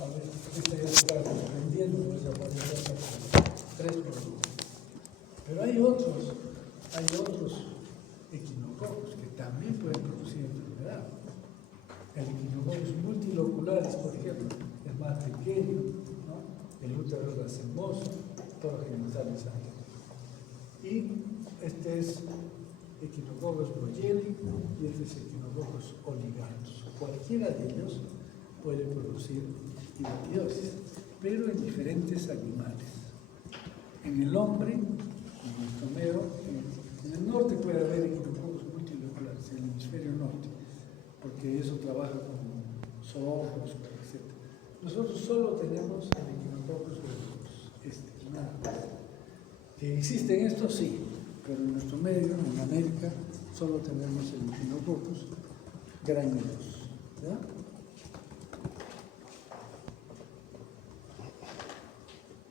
A ver, esta ya está desprendiendo, pues ya podría ser como 3 productos. Pero hay otros equinococos que también pueden producir enfermedad. El equinococcus multilocularis, por ejemplo, es más pequeño, ¿no? El útero es racemoso, todo genital es alto. Y este es Echinococcus boyeri y este es Echinococcus oliganus. Cualquiera de ellos puede producir ictiosis, pero en diferentes animales. En el hombre, en nuestro medio, en el norte puede haber Echinococcus multilocularis, en el hemisferio norte, porque eso trabaja con zorros, etc. Nosotros solo tenemos el Echinococcus nada más. ¿Que existen estos? Sí, pero en nuestro medio, en América, solo tenemos el Echinococcus granulosus. ¿Ya?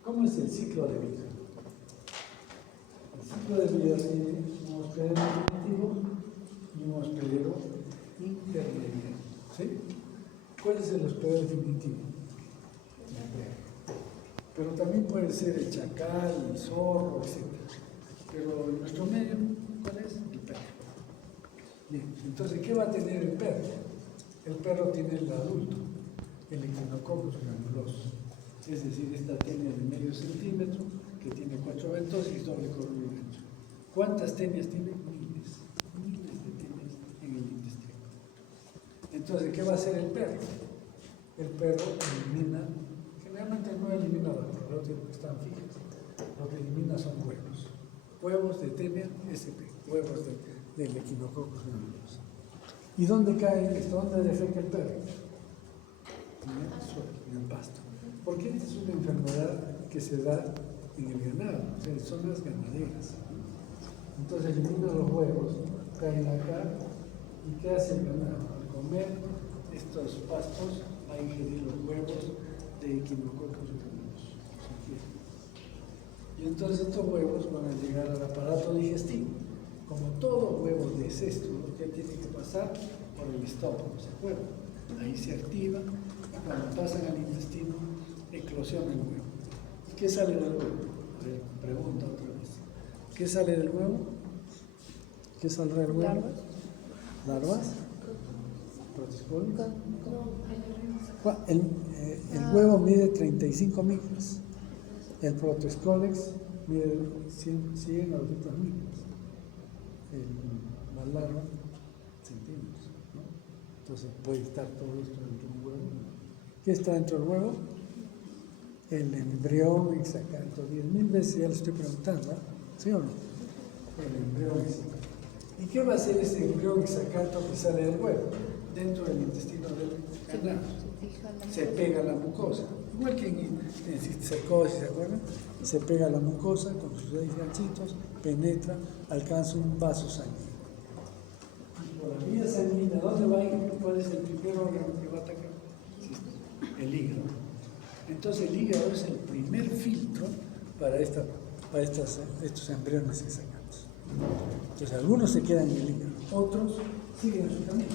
¿Cómo es el ciclo de vida? El ciclo de vida tiene un hospedero definitivo y un hospedero intermediario. ¿Sí? ¿Cuál es el hospedero definitivo? Pero también puede ser el chacal, el zorro, etc. Pero en nuestro medio, ¿cuál es? El perro. Bien, entonces, ¿qué va a tener el perro? El perro tiene el adulto, el Echinococcus granulosus. Es decir, esta tiene de medio centímetro, que tiene 4 ventosas y doble córneo ancho. ¿Cuántas tenias tiene? Miles de tenias en el intestino. Entonces, ¿qué va a hacer el perro? El perro elimina, generalmente no elimina las proteínas que están fijas, lo que elimina son huevos. Huevos de tenia SP, huevos del Echinococcus granulosus. ¿Y dónde cae esto? ¿Dónde defeca el perro? En el pasto. Porque esta es una enfermedad que se da en el ganado, o sea, en zonas ganaderas. Entonces elimina los huevos, caen acá, ¿y qué hace el ganado? Al comer estos pastos va a ingerir los huevos de Echinococcus granulosus. Y entonces estos huevos van a llegar al aparato digestivo. Como todo huevo de cesto, ya tiene que pasar por el estómago, ¿se acuerdan? Ahí se activa y cuando pasan al intestino eclosiona el huevo. ¿Qué sale del huevo? A ver, pregunta otra vez. ¿Qué sale del huevo? ¿Qué saldrá del huevo? ¿Larvas? ¿Protiscólicas? El huevo mide 35 micras. El protoscólex mide 100 a 200 micras. La larva, centímetros, ¿no? Entonces puede estar todo esto dentro de un huevo. ¿Qué está dentro del huevo? El embrión hexacanto. 10.000 veces ya le estoy preguntando, ¿eh? ¿Sí o no? El embrión hexacanto. ¿Y qué va a hacer ese embrión hexacanto que sale del huevo? Dentro del intestino del ganado. Se pega a la mucosa. Igual que en cisticercosis, ¿se acuerdan? Se pega a la mucosa con sus 6 ganchitos, penetra, alcanza un vaso sanguíneo. Y por la vía sanguínea, ¿dónde va a ir? ¿Cuál es el primer órgano que va a atacar? El hígado. Entonces el hígado es el primer filtro para estos embriones hexacantos. Entonces algunos se quedan en el hígado, otros siguen su camino.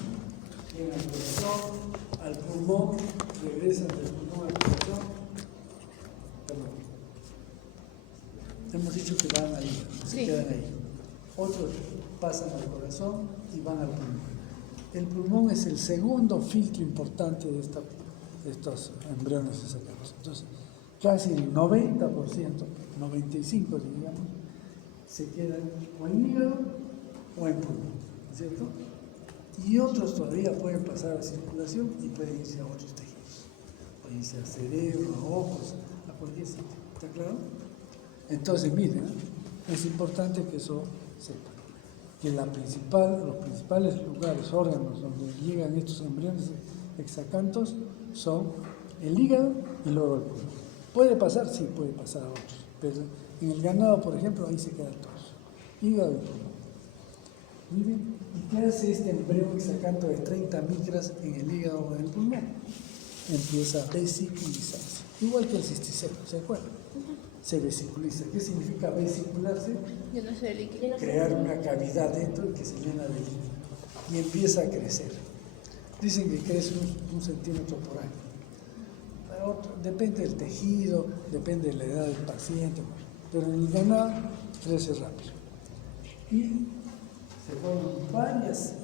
Llegan al corazón, al pulmón, regresan del pulmón al corazón. Perdón. Hemos dicho que van al hígado, se quedan ahí. Otros pasan al corazón y van al pulmón. El pulmón es el segundo filtro importante de estos embriones hexacantos. Entonces, casi el 90%, 95% digamos, se quedan o en hígado o en pulmón, ¿cierto? Y otros todavía pueden pasar a circulación y pueden irse a otros tejidos. Pueden irse al cerebro, a ojos, a cualquier sitio. ¿Está claro? Entonces, miren, es importante que eso sepan. Que los principales lugares, órganos donde llegan estos embriones hexacantos son el hígado y luego el pulmón. ¿Puede pasar? Sí, puede pasar a otros. Pero en el ganado, por ejemplo, ahí se quedan todos. Hígado y pulmón. Muy bien. ¿Y qué hace este embrión hexacanto de 30 micras en el hígado o en el pulmón? Empieza a vesiculizarse. Igual que el cisticerco, ¿se acuerdan? Se vesiculiza. ¿Qué significa vesicularse? Crear una cavidad dentro que se llena de líquido y empieza a crecer. Dicen que crece un centímetro por año. depende del tejido, depende de la edad del paciente, pero en el ganado crece rápido. Y se forman varias,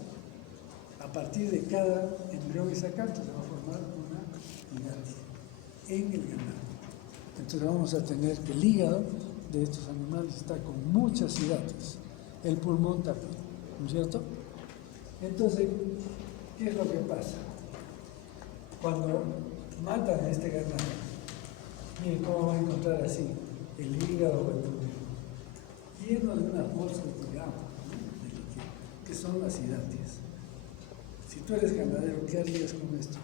a partir de cada embrión y sacanto se va a formar una hidatia en el ganado. Entonces vamos a tener que el hígado de estos animales está con muchas hidatias, el pulmón también, ¿no es cierto? Entonces, ¿qué es lo que pasa? Cuando matan a este ganado, miren cómo va a encontrar así el hígado o el pulmón, lleno de unas bolsas de agua, ¿no? De líquido, que son las hidatias. Si tú eres ganadero, ¿qué harías con esto?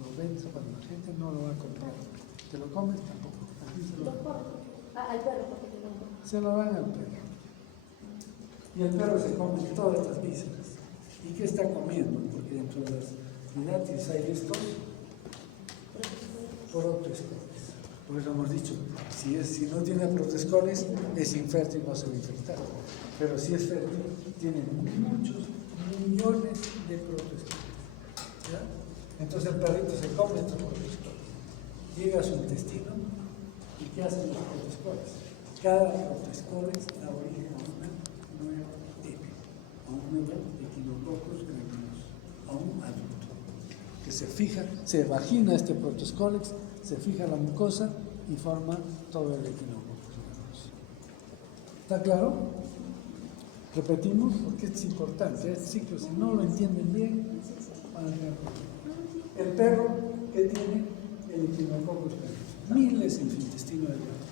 Lo vendes para la gente, no lo va a comprar. ¿Te lo comes? Tampoco. Aquí se lo al perro, porque te lo se lo dan al perro. Y el perro se come todas estas vísceras. ¿Y qué está comiendo? Porque dentro de las hidatias hay estos protescoles. Por eso hemos dicho, si no tiene protescoles, es infértil, no se va a infectar. Pero si es fértil, tiene muchos millones de protescoles. ¿Ya? Entonces el perrito se come estos protescoles. Llega a su intestino y ¿qué hacen los protescoles? Cada protescoles da origen a una nueva EPI, a un nuevo Echinococcus granuloso, a un adulto, que se fija, se vagina este protescolex, se fija la mucosa y forma todo el Echinococcus granuloso. ¿Está claro? Repetimos porque esto es importante, este ciclo, si no lo entienden bien, van a tener problemas. El perro que tiene el Echinococcus granuloso, miles en su intestino delgado.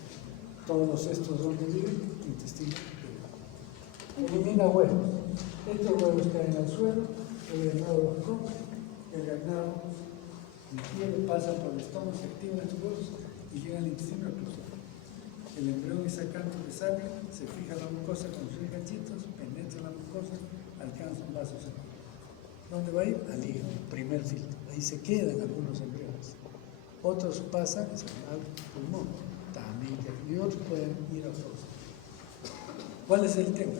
Todos estos donde viven, intestino delgado. Elimina huevos. Estos huevos caen al suelo, el ganado los come, el ganado ingiere, pasa por el estómago, se activan estos huevos y llega al intestino oclusal. El embrión y sacanto que sale, se fija la mucosa con sus ganchitos, penetra la mucosa, alcanza un vaso sanguíneo. ¿Dónde va a ir? Al hígado, primer filtro. Ahí se quedan algunos embriones. Otros pasan al pulmón, también, y otros pueden ir a otros. ¿Cuál es el tema?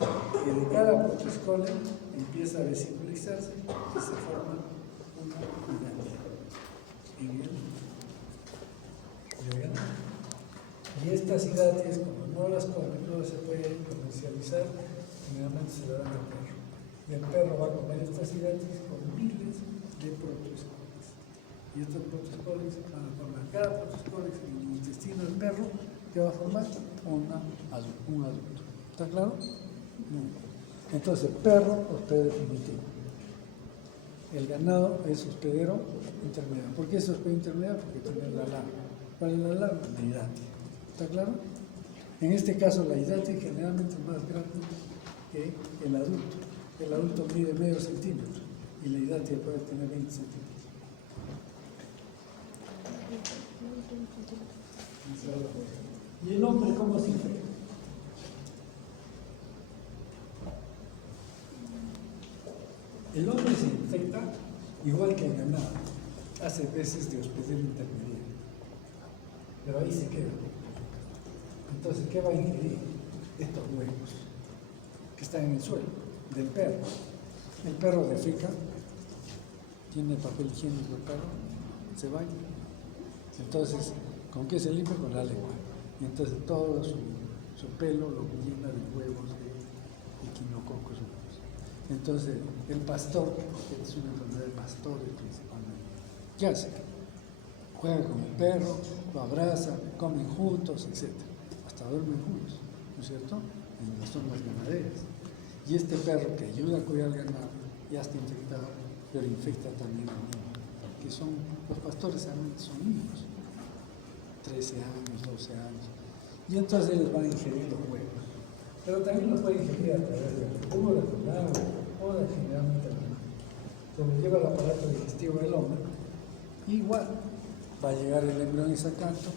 Que de cada protescole empieza a vesiculizarse y se forma una hidatia en el ganado. Y estas hidatias, como no las comen, no se pueden comercializar, generalmente se le dan al perro. Y el perro va a comer estas hidatias con miles de protescoles. Y estos protescoles van a formar cada protescoles en el intestino del perro, que va a formar un adulto. ¿Está claro? Entonces, perro, hospedero definitivo. El ganado es hospedero intermediario. ¿Por qué es hospedero intermediario? Porque tiene la larva. ¿Cuál es la larva? La hidatia. ¿Está claro? En este caso, la hidatia generalmente es más grande que el adulto. El adulto mide medio centímetro y la hidatia puede tener 20 centímetros. ¿Y el hombre cómo se infecta? El hombre se infecta igual que el ganado, hace veces de hospedero intermediario, pero ahí se queda. Entonces, ¿qué va a ingerir? Estos huevos que están en el suelo del perro. El perro defeca, tiene papel higiénico el perro, se baña. Entonces, ¿con qué se limpia? Con la lengua. Y entonces todo su pelo lo llena de huevos de Echinococcus. Entonces, el pastor, que es una enfermedad de pastores principalmente, ¿qué hace? Juega con el perro, lo abraza, comen juntos, etc. Hasta duermen juntos, ¿no es cierto? En las zonas ganaderas. Y este perro que ayuda a cuidar al ganado ya está infectado, pero infecta también a niños, que son, los pastores realmente son niños, 13 años, 12 años. Y entonces ellos van a ingerir los huevos. Pero también los pueden ingerir a través del jugo de ganado o de generalmente la mano. Como lleva el aparato digestivo del hombre, igual va a llegar el embrión y sacanto,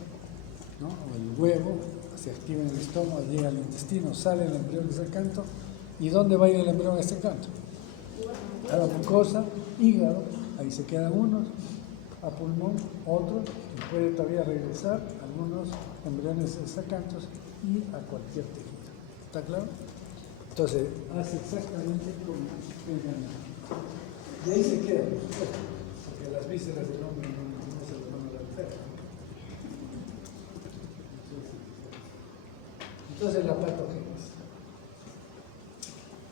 ¿no? O el huevo, se activa en el estómago, llega al intestino, sale el embrión y sacanto. ¿Y dónde va a ir el embrión y sacanto? A la mucosa, hígado, ahí se quedan unos, a pulmón, otros, y puede todavía regresar algunos embriones sacantos y a cualquier tejido. ¿Está claro? Entonces, hace exactamente como el ganado. Y ahí se queda, porque las vísceras del hombre no se las van a dar perro. Entonces la patogénesis.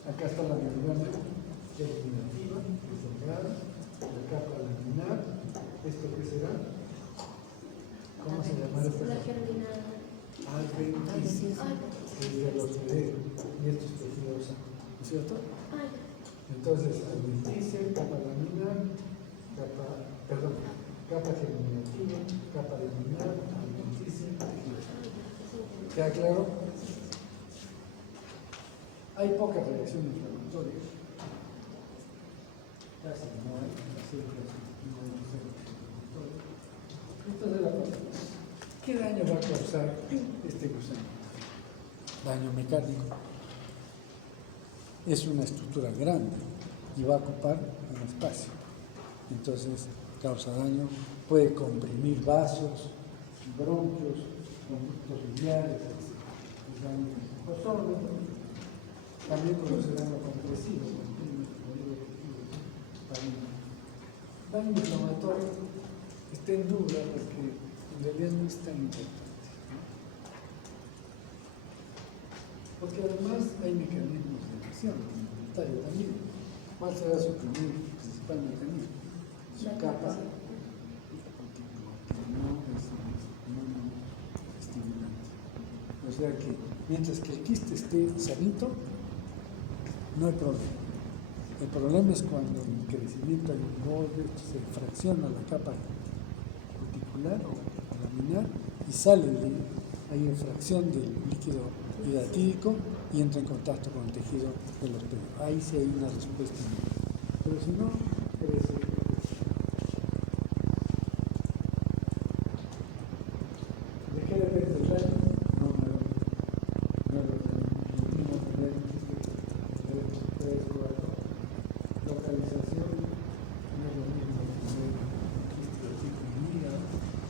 Acá está la membrana germinativa, que es delgada, la capa laminar. ¿Esto qué será? ¿Cómo se llama esta? La germinal. Adventicia, que es del orquídeo, y esto es tejido sano, ¿no es cierto? Ay, Entonces, adventicia, capa laminar, capa germinativa, capa laminar, adventicia, tejido sano. ¿Queda claro? Hay poca reacción inflamatoria. Casi no hay, no hay inflamatoria. Entonces, la patología. ¿Qué daño va a causar este gusano? Daño mecánico. Es una estructura grande y va a ocupar un espacio. Entonces, causa daño, puede comprimir vasos, bronquios, conductos biliares, daño los órganos. También produce daño compresivo, daño inflamatorio está en duda porque en realidad no es tan importante, ¿no? Porque además hay mecanismos de acción complementario también. ¿Cuál será su principal mecanismo? Su capa, porque no es estimulante. O sea que mientras que el quiste esté sanito, no hay problema. El problema es cuando el crecimiento hay un borde, se fracciona la capa cuticular o laminar y sale hay fracción del líquido hidratídico y entra en contacto con el tejido del orquídeo. Ahí sí hay una respuesta. Pero si no, crece. ¿De qué depende el daño? No lo tenemos que ver. Localización no es lo mismo tener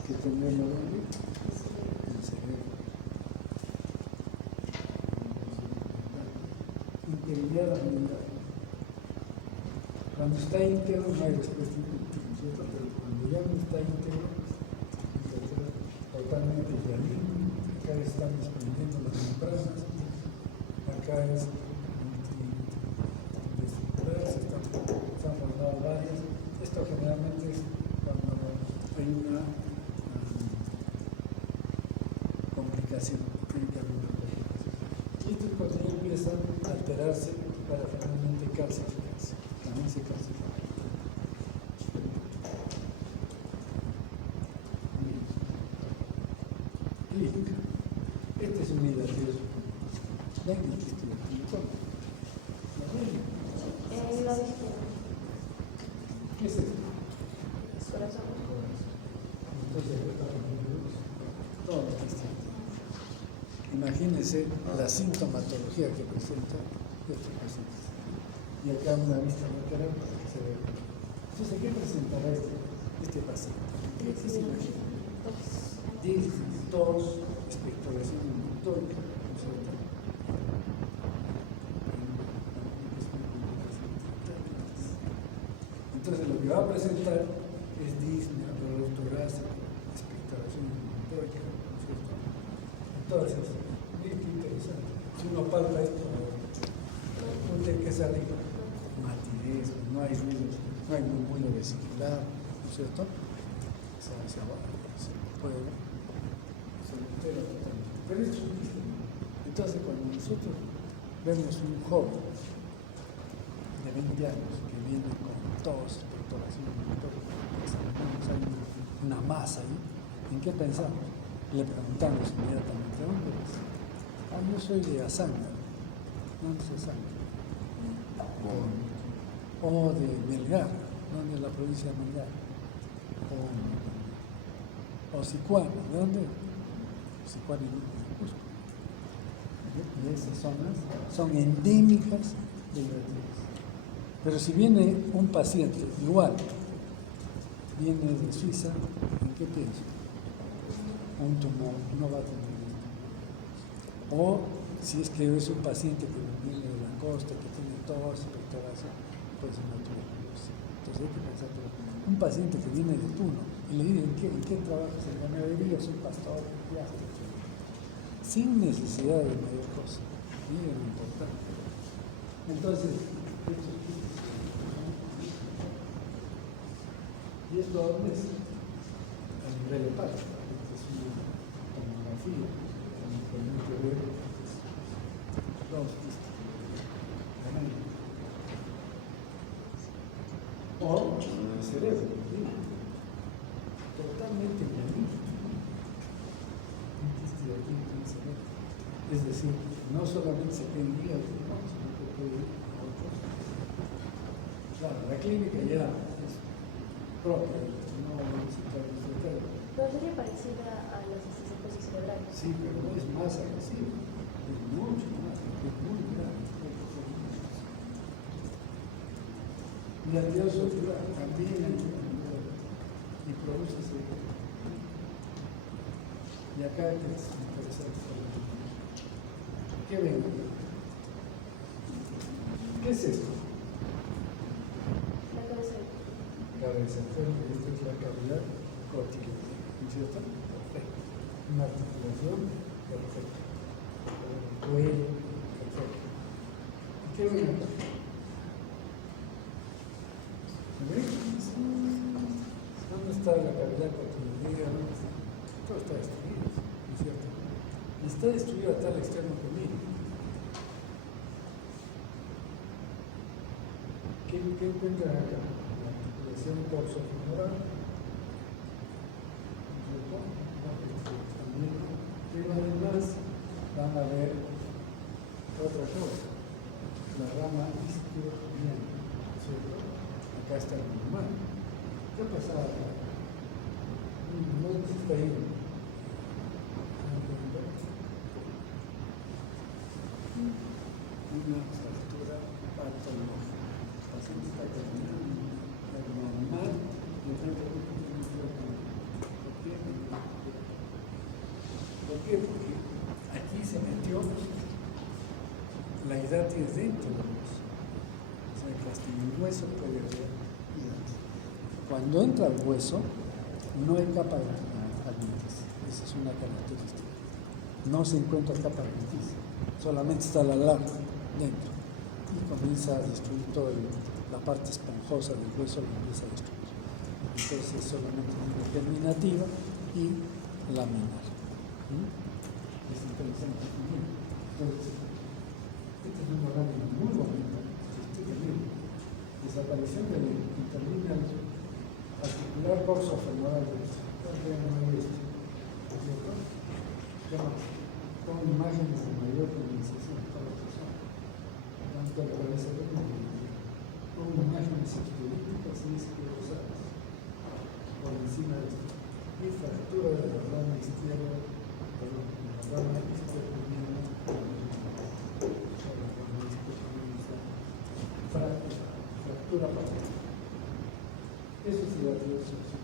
que tenerlo donde en el cerebro. Integridad ambiental. Cuando está íntegro no hay respuesta inmediata, ¿cierto? Pero cuando ya no está íntegro, totalmente realmente, acá están desprendiendo las membranas, acá es se han formado varias. Esto generalmente es cuando hay una complicación, tiene que haber una complicación. Y esto es cuando ya empieza a alterarse para finalmente calcificarse. También se calcifica. Clínica. Este es un hidratero. Ven el quiste hidratídico. ¿La ven? la izquierda. ¿Qué es esto? Corazón. Entonces, todo lo que está. Imagínense la sintomatología que presenta estos pacientes. Y acá una vista lateral para que se vea. Entonces, ¿qué presentará este paciente? ¿Qué se imagina? Tos, expectoración inductórica, ¿no es cierto? Entonces lo que va a presentar es disnea, dolor torácico, expectoración inductórica, ¿no es cierto? Entonces, miren qué interesante. Si uno palpa esto, ¿dónde que es arriba? Matidez, no hay ruido, no hay murmullo vesicular, ¿no es cierto? Hacia abajo, se puede ver, se altera totalmente. Pero esto es un quiste. Entonces, cuando nosotros vemos un joven de 20 años que viene con tos, expectoración, examinamos, hay una masa ahí, ¿en qué pensamos? Le preguntamos inmediatamente, ¿de dónde eres? Ah, yo soy de Azángaro. ¿Dónde es Azángaro? O de Melgar. ¿Dónde es la provincia de Melgar? O Sicuani. ¿De dónde? Sicuani, Cusco. Y esas zonas son endémicas de hidatitis. Pero si viene un paciente igual, viene de Suiza, ¿en qué pienso? Un tumor, no va a tener esto. O si es que es un paciente que viene de la costa, que tiene tos, expectoración, puede ser una tuberculosis. Entonces hay que pensar, pero un paciente que viene de Puno y le dicen, ¿en qué trabajas? En ganadería, soy pastor, viaje. sin necesidad de mayor cosa. Miren lo importante. Entonces, y esto aún es a nivel hepático. Esta es una tomografía que nos permite ver dos pistas. O el cerebro, ¿sí? Totalmente bonito. Es decir, no solamente se queda en hígado, no, sino que puede ir a otros. Claro, la clínica ya es propia, no vamos a entrar en este tema. Pero sería parecida a la cisticercosis cerebral. Sí, pero no es más agresivo, es mucho más, es muy grave. Y la diosopura también y produce ese. Y acá es interesante. ¿Qué ven? ¿Qué es esto? La cabeza de Cabeza enferma, esta es la cavidad cortical, ¿no es cierto? Perfecto. Una articulación perfecta. El cuello, perfecto. ¿Y qué ven acá? ¿Ven? ¿Dónde está la cavidad cortical? Todo está destruido, ¿no es cierto? Y está destruido a tal extremo que mire. ¿Qué encuentran acá? La articulación torsofemoral, ¿cierto? Pero además van a ver otra cosa, la rama isquiotibiana, ¿cierto? Acá está el normal. ¿Qué ha pasado acá? ¿Dónde se está yendo? Una fractura patológica. El paciente está caminando normal y de repente ¿por qué? ¿Por qué? Porque aquí se metió la hidratis dentro del hueso. O sea que hasta en el hueso puede haber hidratis. Cuando entra al hueso, no hay capa alimenticia. Esa es una característica. No se encuentra capa alimenticia. Solamente está la larva dentro y comienza a destruir toda la parte esponjosa del hueso, lo empieza a destruir. Entonces es solamente una germinativa y laminar. Es interesante. Entonces, esta es una lámina muy bonita. Desaparición del interlineal articular coxofemoral derecho. ¿Qué más? Con imágenes de mayor pronunciación para la persona. Tanto la cabeza con imágenes explícitas y esclerosadas por encima de esto. Y fractura de la rama izquierda, perdón, la rama izquierda, fractura parcial. Eso es la diosopsia.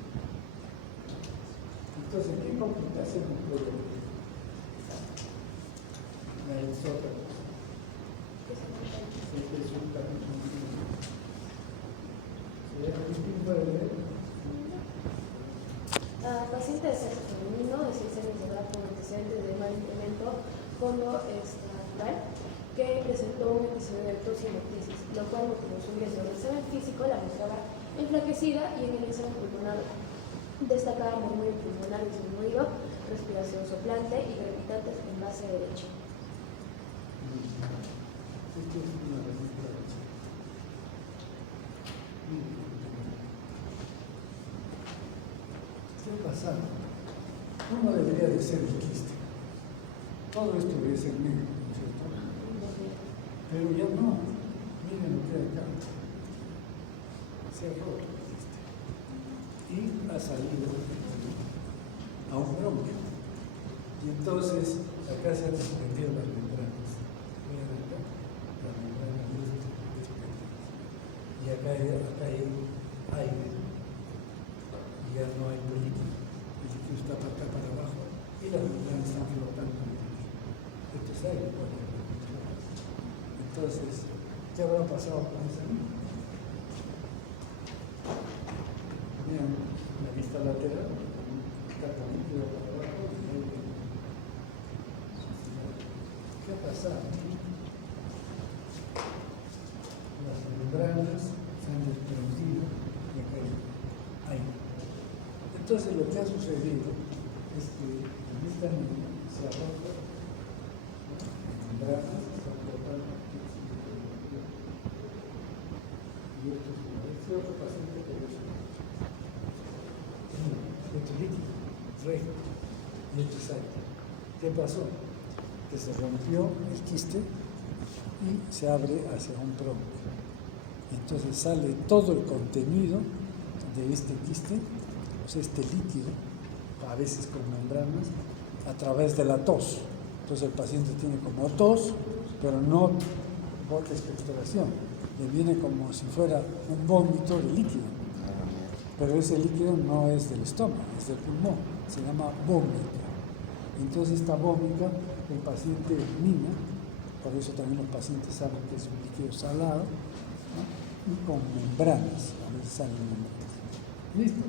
Entonces, ¿qué complicaciones puede haber? La exótica. Paciente de sexo femenino de 6 años de edad con antecedentes de mal incremento natural que presentó un episodio de tos y hemoptisis, lo cual motivó su ingreso. En el examen físico la mostraba enflaquecida y en el examen pulmonar destacaba murmullo pulmonar disminuido, respiración soplante y crepitantes en base derecha. Esto es una resistencia. ¿Qué pasa? Uno debería de ser quiste. Todo esto debería ser negro, ¿no es cierto? Pero ya no. Miren lo que hay acá. Se ha roto el quiste. Y ha salido a un bronquio. Y entonces acá se han suspendido las membranas. Miren acá, la membrana suspendida. Y acá hay aire. Y ya no hay política. El líquido está para acá, para abajo. Y las membranas están flotando. Esto es aire. Entonces, ¿qué habrá pasado con esa niña? Miren la vista lateral. Está también para abajo. pasar aquí, las membranas se han desprendido y acá ahí. Entonces lo que ha sucedido es que en esta niña se ha roto las membranas, están cortando aquí, y esto es este otro paciente que yo soy. Esto es líquido, recto, y esto es aire. ¿Qué pasó? Que se rompió el quiste y se abre hacia un bronquio. Entonces sale todo el contenido de este quiste, o sea, este líquido, a veces con membranas, a través de la tos. Entonces el paciente tiene como tos, pero no bota expectoración. Le viene como si fuera un vómito de líquido. Pero ese líquido no es del estómago, es del pulmón. Se llama vómito. Entonces esta vómita el paciente elimina, por eso también los pacientes saben que es un líquido salado, ¿no? Y con membranas, a veces salen membranas. ¿Listo?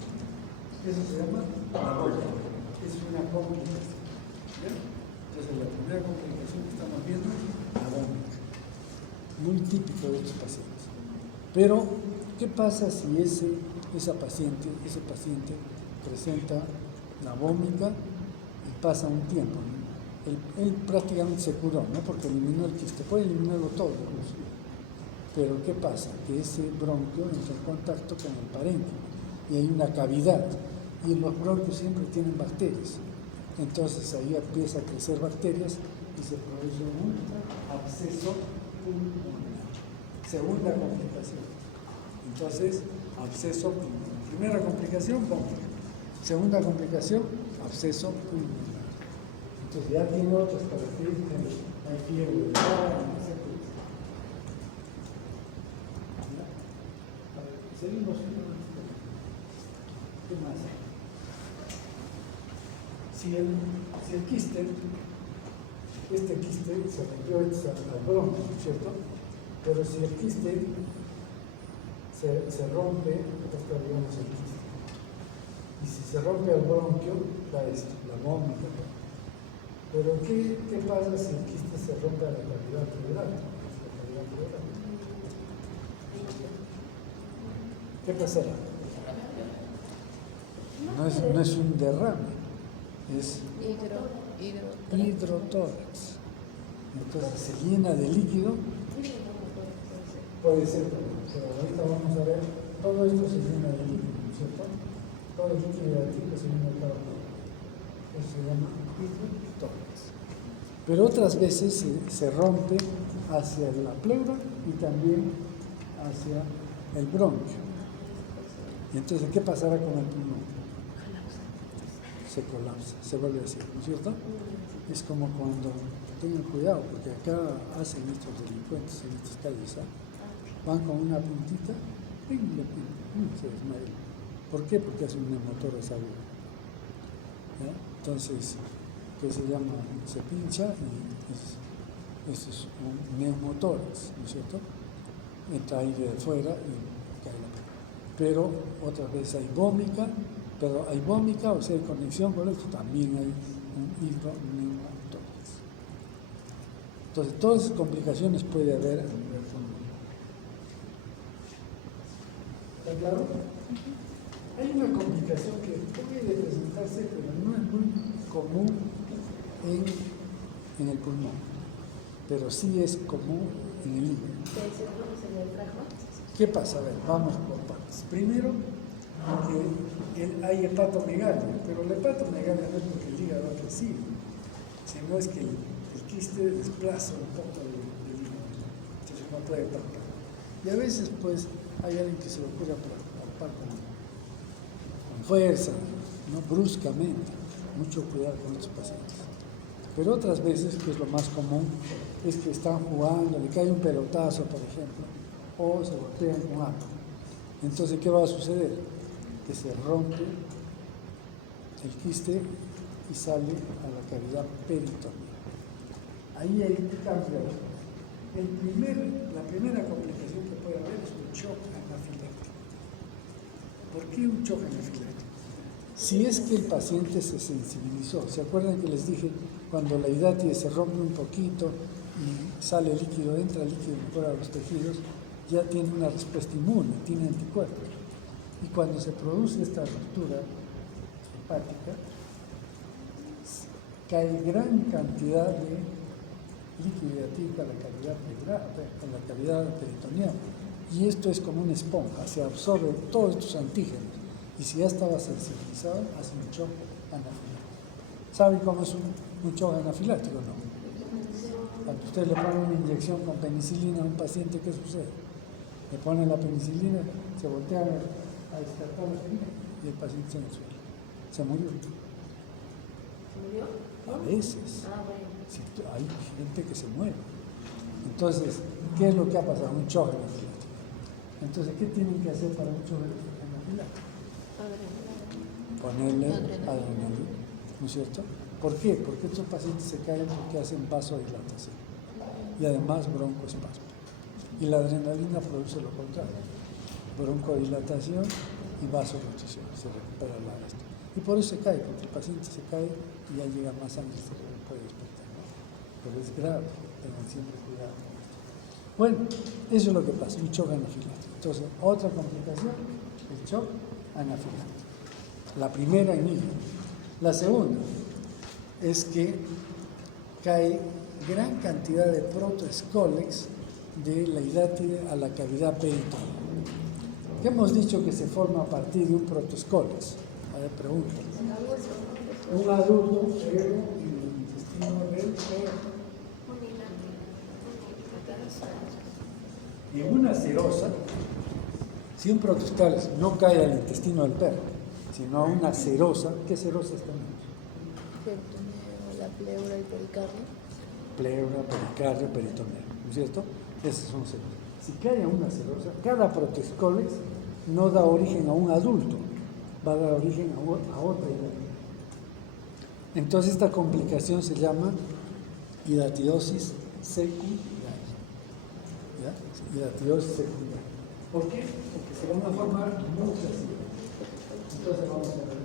Eso se llama la vómita. Es una complicación. ¿Bien? Entonces la primera complicación que estamos viendo es la vómita. Muy típico de estos pacientes. Pero, ¿qué pasa si ese paciente presenta la vómita y pasa un tiempo? Él prácticamente se curó, ¿no? Porque eliminó el quiste, puede eliminarlo todo incluso. Pero ¿qué pasa? Que ese bronquio entra en contacto con el parénquima y hay una cavidad, y los bronquios siempre tienen bacterias. Entonces ahí empieza a crecer bacterias y se produce un absceso pulmonar. Segunda complicación. Entonces, absceso pulmonar. Primera complicación, vómito. Segunda complicación, absceso pulmonar. Entonces ya tiene otras características, hay fiebre, etc. Seguimos. ¿Qué más? Si el quiste, este quiste se rompió al bronquio, ¿cierto? Pero si el quiste se rompe, esto digamos el quiste, y si se rompe al bronquio, da esto, la vómita. Pero ¿qué pasa si el quiste se rompe a la cavidad pleural? ¿Qué pasará? No es un derrame, es hidrotórax. Entonces se llena de líquido. Puede ser, pero ahorita vamos a ver, todo esto se llena de líquido, ¿no es cierto? Todo el líquido de aquí se llena de cada uno. Eso se llama hidrotórax. Pero otras veces se rompe hacia la pleura y también hacia el bronquio. Y entonces, ¿qué pasará con el pulmón? Se colapsa, se vuelve así, ¿no es cierto? Es como cuando, tengan cuidado, porque acá hacen estos delincuentes en estas calles, ¿eh? Van con una puntita, se desmayan. ¿Por qué? Porque hacen una motora aguda. Entonces, ¿qué se llama? Se pincha y eso es un neumotórax, ¿no es cierto? Entra aire de fuera y cae la pena. Pero otras veces hay vómita, pero hay vómita, o sea, hay conexión con esto, también hay un hidroneumotórax. Entonces, todas esas complicaciones puede haber a nivel pulmonar. ¿Está claro? Hay una complicación que puede presentarse, pero no es muy común en el pulmón, pero sí es común en el hígado. ¿Qué pasa? A ver, vamos por partes. Primero, que hay hepatomegalia, pero la hepatomegalia no es porque el hígado ha crecido, sino es que el quiste desplaza un poco del hígado, entonces no puede palpar. Y a veces, pues, hay alguien que se le ocurre palpar con fuerza, ¿no? Bruscamente. Mucho cuidado con estos pacientes. Pero otras veces, que es lo más común, es que están jugando, le cae un pelotazo, por ejemplo, o se golpean con algo. Entonces, ¿qué va a suceder? Que se rompe el quiste y sale a la cavidad peritoneal. Ahí hay un cambio. La primera complicación que puede haber es un shock anafiláctico. ¿Por qué un shock anafiláctico? Si es que el paciente se sensibilizó, ¿se acuerdan que les dije cuando la hidratia se rompe un poquito y sale líquido, entra líquido fuera de los tejidos, ya tiene una respuesta inmune, tiene anticuerpos. Y cuando se produce esta ruptura hepática, cae gran cantidad de líquido hepático a la cavidad peritoneal. Y esto es como una esponja, se absorbe todos estos antígenos. Y si ya estaba sensibilizado, hace un shock anafiláctico. ¿Saben cómo es un shock anafiláctico? No. Cuando usted le pone una inyección con penicilina a un paciente, ¿qué sucede? Le ponen la penicilina, se voltea a descartar la penicilina y el paciente se suelo. Se murió. ¿Se murió? A veces. Ah, bueno. Sí, hay gente que se muere. Entonces, ¿qué es lo que ha pasado? Un shock anafiláctico. Entonces, ¿qué tienen que hacer para un shock anafiláctico? Ponerle adrenalina, ¿no es cierto? ¿Por qué? Porque estos pacientes se caen porque hacen vasodilatación y además broncoespasmo. Y la adrenalina produce lo contrario, broncodilatación y vasoconstricción, se recupera la esto. Y por eso se cae, porque el paciente se cae y ya llega más sangre, se puede despertar, ¿no? Pero es grave, tengan siempre cuidado. Bueno, eso es lo que pasa, un shock anafiláctico. Entonces, otra complicación, el shock anafiláctico. La primera en niños. La segunda es que cae gran cantidad de protoescólex de la hidátide a la cavidad peritoneal. ¿Qué hemos dicho que se forma a partir de un protoescólex? A ver, pregunta. Un adulto pero en el intestino del perro. Y en una serosa, si un protoescólex no cae al intestino del perro, sino a una serosa, ¿qué serosa está? La pleura y pericardio. Pleura, pericardio, peritoneo, ¿no es cierto? Esas son serosas. Si cae a una serosa, cada protoescólex no da origen a un adulto, va a dar origen a otra edad. Entonces esta complicación se llama hidatidosis secundaria. ¿Ya? Hidatidosis secundaria. ¿Por qué? Porque se van a formar muchas hidatidosis. Entonces vamos a ver.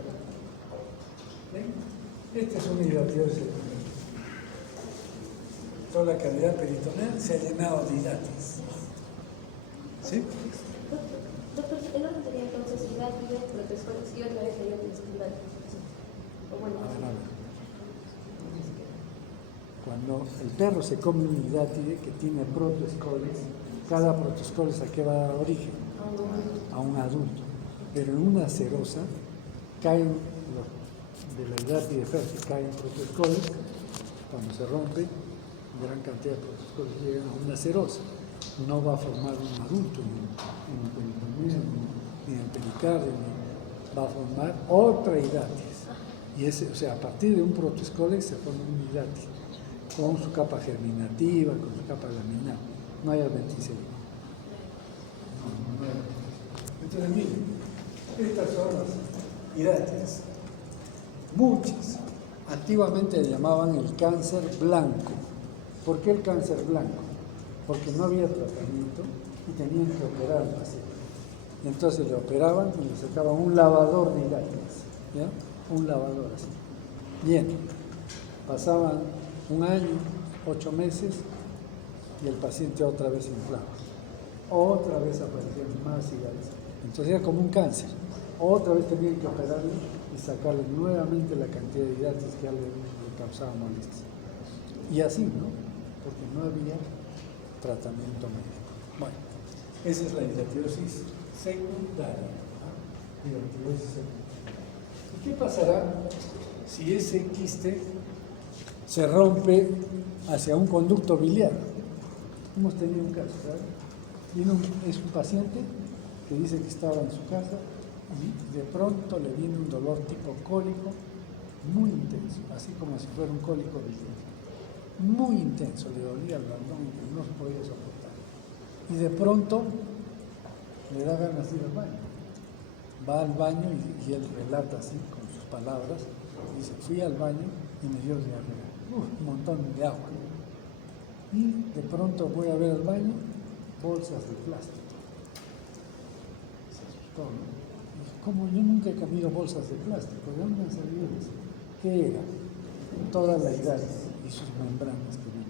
¿Ven? Esta es una hidatidosis secundaria. Toda la cavidad peritoneal se ha llenado de hidatis. ¿Sí? Doctor, el orden sería entonces hidátide, protoescólex y otra vez la hidatidosis secundaria. O bueno, A ver. Cuando el perro se come un hidátide que tiene protoescólex, cada protoescólex ¿a qué va a dar origen? A un adulto. Pero en una serosa caen de la hidátide fértil, caen protoescólex, cuando se rompe, gran cantidad de protoescólex llegan a una serosa. No va a formar un adulto ni en el peritoneo, ni en el pericardio, va a formar otra hidatitis. Y ese, o sea, a partir de un protoescólex se forma un hidatitis, con su capa germinativa, con su capa laminar. No hay adventicia. No hay adventicia. Entonces, miren, estas son las hidatitis. Muchas. Antiguamente le llamaban el cáncer blanco. ¿Por qué el cáncer blanco? Porque no había tratamiento y tenían que operar al paciente. Entonces le operaban y le sacaban un lavador de hidatitis, ¿ya? Un lavador así. Bien, pasaban un año, 8 meses y el paciente otra vez inflaba. Otra vez aparecían más hidatitis. Entonces era como un cáncer. Otra vez tenían que operarle y sacarle nuevamente la cantidad de hidatitis que ya le causaba molestias. Y así, ¿no? Porque no había tratamiento médico. Bueno, esa es la hidatidosis secundaria. Hidatidosis secundaria. ¿Y qué pasará si ese quiste se rompe hacia un conducto biliar? Hemos tenido un caso, ¿verdad? Es un paciente que dice que estaba en su casa y de pronto le viene un dolor tipo cólico muy intenso, así como si fuera un cólico biliar. Muy intenso, le dolía el abdomen y no se podía soportar. Y de pronto le da ganas de ir al baño. Va al baño y él relata así con sus palabras, dice, fui al baño y me dio diarrea, un montón de agua. Y de pronto voy a ver al baño, bolsas de plástico. Se asustó, ¿no? Dijo, ¿cómo? Yo nunca he comido bolsas de plástico, ¿de dónde han salido eso? ¿Qué era? Toda la edad y sus membranas que vienen.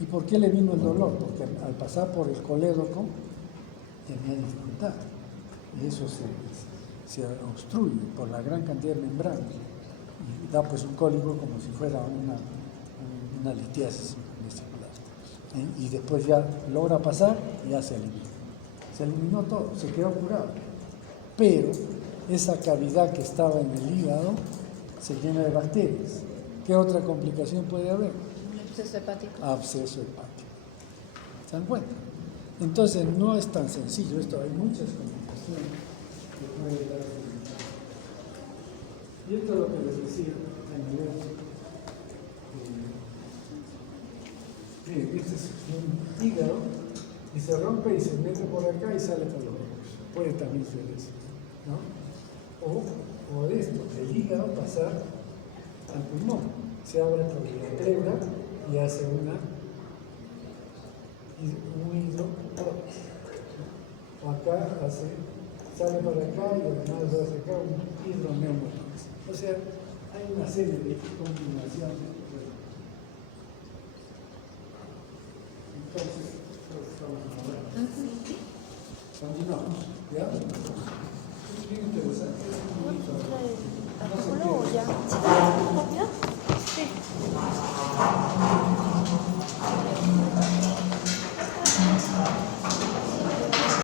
¿Y por qué le vino el dolor? Porque al pasar por el colédoco tenía dificultad. Y eso se obstruye por la gran cantidad de membranas. Y da pues un cólico como si fuera una litiasis vesicular. Y después ya logra pasar y ya se eliminó. Se eliminó todo, se quedó curado. Pero esa cavidad que estaba en el hígado se llena de bacterias. ¿Qué otra complicación puede haber? Absceso hepático. Absceso hepático. ¿Se dan cuenta? Entonces no es tan sencillo esto, hay muchas complicaciones que puede dar. Y esto es lo que les decía a nivel. Miren, este es un hígado y se rompe y se mete por acá y sale por los ojos. Puede también ser eso, ¿no? O esto, el hígado pasar al pulmón, se abre por la pleura y hace un hidro, o acá sale para acá y además hace acá un hidroneumotóxico. O sea, hay una serie de combinaciones. Entonces, continuamos, ¿ya? Es bien interesante, es muy bonito.